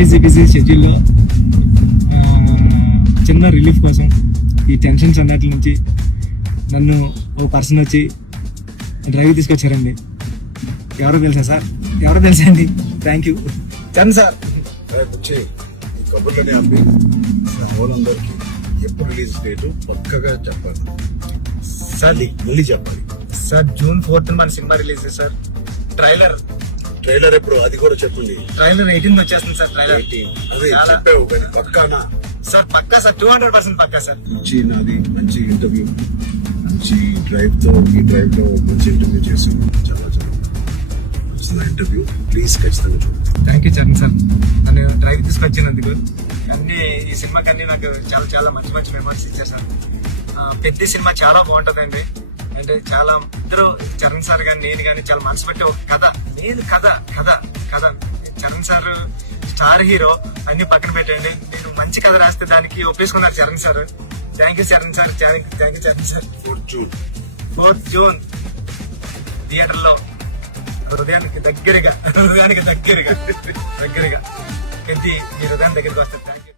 Busy షెడ్యూల్లో చిన్న relief కోసం ఈ టెన్షన్స్ అన్నిటి నుంచి నన్ను ఓ పర్సన్ వచ్చి డ్రైవ్ తీసుకొచ్చారండి. ఎవరో తెలుసా అండి. Thank you Charan sir. వచ్చి ఈ కబుర్లని ఆపి వాళ్ళందరికీ ఎప్పుడు రిలీజ్ డేట్ పక్కగా చెప్పాలి సార్. మళ్ళీ చెప్పాలి సార్ June 4th మన సినిమా రిలీజ్ సార్. ట్రైలర్ ఎప్పుడు అది కూడా చెప్పండి. ట్రైలర్ 18th వచ్చేస్తుంది సార్. ట్రైలర్ అదే చెప్పావు కానీ పక్కానా సార్? పక్కా సార్, 200% పక్కా సార్. మంచి ఇంటర్వ్యూ, మంచి డ్రైవ్ లో మంచి ఇంటర్వ్యూ చేసి చాలా ఇంటర్వ్యూ ప్లీజ్ ఖచ్చితంగా చూడండి. థ్యాంక్ యూ చరణ్ సార్, నన్ను డ్రైవ్ తీసుకొచ్చినందుకు. ఈ సినిమాకి అన్ని నాకు చాలా మంచి మెమరీస్ ఇచ్చారు సార్. పెద్ద సినిమా చాలా బాగుంటుందండి. అంటే చాలా ఇద్దరు చరణ్ సార్ కానీ నేను కానీ చాలా మనసు పెట్టి ఒక కథ చరణ్ సార్ స్టార్ హీరో అన్ని పక్కన పెట్టండి. నేను మంచి కథ రాస్తే దానికి ఒప్పేసుకున్నారు Charan sir. Thank you Charan sir. Thank you Charan sir. 4th June థియేటర్లో హృదయానికి దగ్గరగా పెద్ద మీ హృదయం దగ్గరికి వస్తుంది.